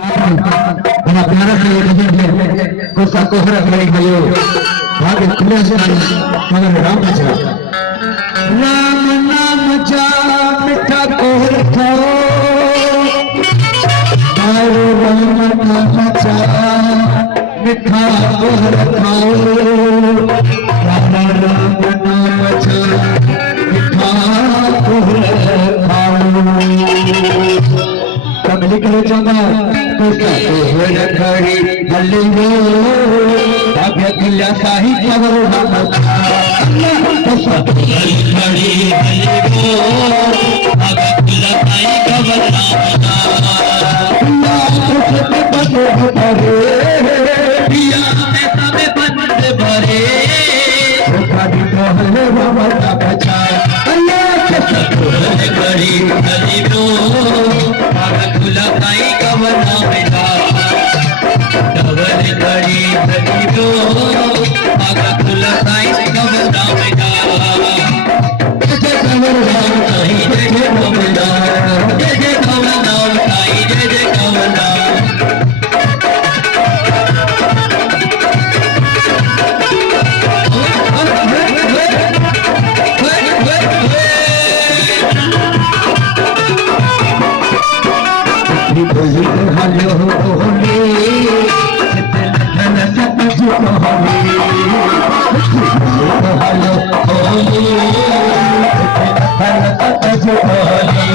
बड़ा प्यारा सा ये गजल है गुस्सा कोहरा करे भयो भाग्य खुले स्थान मगर राम बचा राम नाम जा मिठा कोहर खाओ मारो राम नाम जा मिठा कोहर खाओ राम नाम जा मिठा कोहर खाओ कमली करे चंगा कुस्ता कोहर खड़ी हल्लिंगो भाग्य खुल्या साही कवर राम कुस्ता कोहर खड़ी हल्लिंगो भाग्य खुल्या साही कवर पिया में सबे बंद भरे खादी कोहर बाबा का बचा कुस्ता कोहर खड़ी हल्लिंगो खुला साई कवर नामेगा कवर करी सजीवो आगा खुला साई कवर नामेगा जय कवर नाम साई जय कवर नाम जय कवर नाम साई जय कवर नाम बोली हलो होले धन सब जो होले हलो होले धन सब जो होले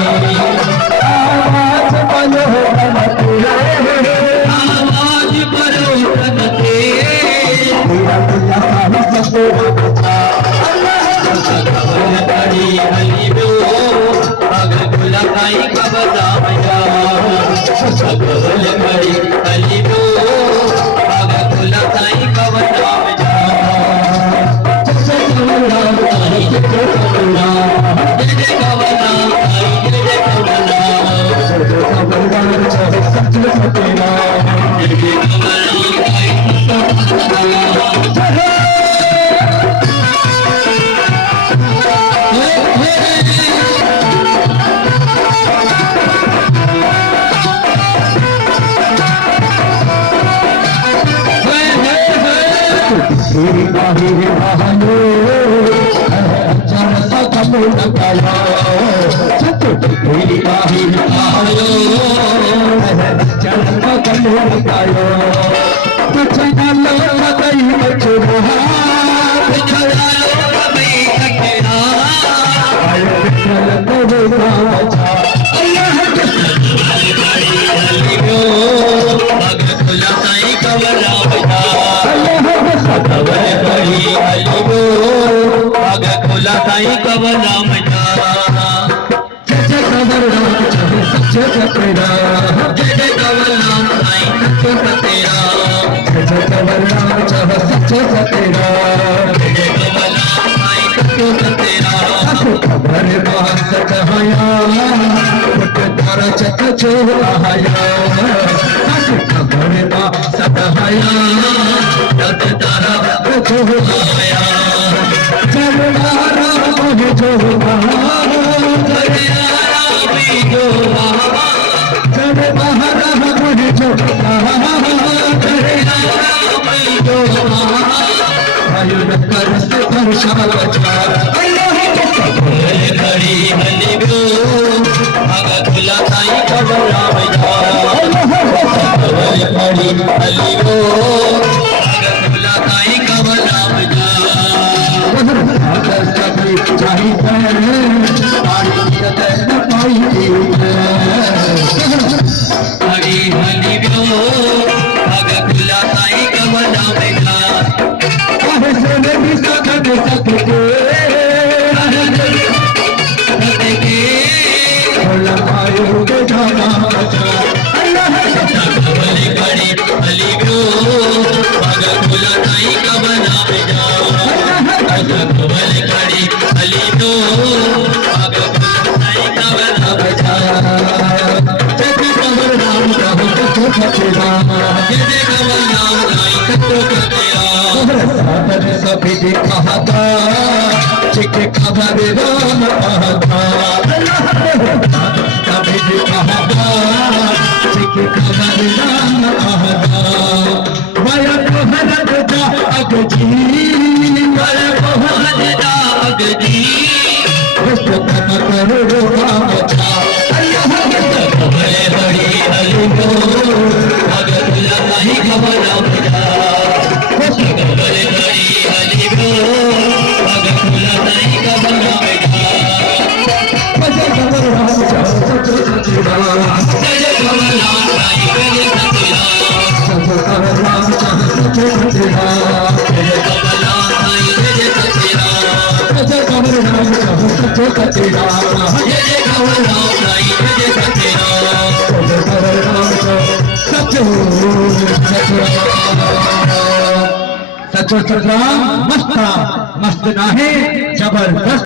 आवाज बलो बनते आवाज बलो बनते तेरा खुला साही सब बचा कवर करी हलीबो अगर खुला साई कवर नामया कवर करी हलीबो अगर खुला साई कवर नामया जय कवर नाम साई जय कवर नाम जय कवर नाम साई जय कवर नाम कवर नाम सच सतेरा जय कवर नाम साई तेरी बाही है बहानो अचानक सा कमो लगाया तेरी बाही है बहानो अचानक सा कमो लगाया बचना लो कई बचना बचना लो कई बचना आयो चल तो बचा अल्लाह के हलीबो अगर खुला साई कवर बचा कवर करी हलीबो आगा खुला साई कवर नाम जा जय कवर नाम चाहे सच्चे सतेरा जय कवर नाम साई सच्चे सतेरा जय कवर नाम चाहे सच्चे सतेरा जय कवर नाम साई सच्चे सतेरा खबर बात कहाया उठ तारा चक छोड़ाया खबर बात कहाया जग तारा छोड़ाया जब तारा मुझे छोड़ा जब तारा मुझे छोड़ा जब तारा मुझे छोड़ा आयु न कर से परशा बचा खड़ी हलीबो आगा खुला साई कवर नामया कवर खड़ी हलीबो आगा खुला साई कवर नामया अगर सभी चाहिए पानी की न पाई खड़ी हलीबो आगा खुला साई कवर नामया से नहीं सकते सकते के जाना कवर करी हलीबो आगा खुला साई कवर नामया कवर करी हलीबो आगा खुला साई कवर नामया जय कवर नाम कहो तो सतेरा जय कवर नाम साई तो सतेरा सभी देखा था चिक खबर राम आता कभी देखा था चिक खबर नाम आहदा वया कोहरत दा अगजी वया कोहरत दा अगजी कष्ट कम करो बचा अल्लाह खबर बड़ी अलगो अगर तुला नहीं खबर बचा कष्ट खबर बड़ी अलगो अगर तुला नहीं खबर बचा मजे खबर बचा सच सचरा मजे खबर नहीं मजे सचरा सच खबर बचा सच सचरा मजे खबर नहीं मजे सचरा मजे खबर नहीं सच सचरा मजे खबर नहीं मजे सचरा मजे खबर नहीं सच सचरा सच सचरा मस्त मस्त नाही जबरदस्त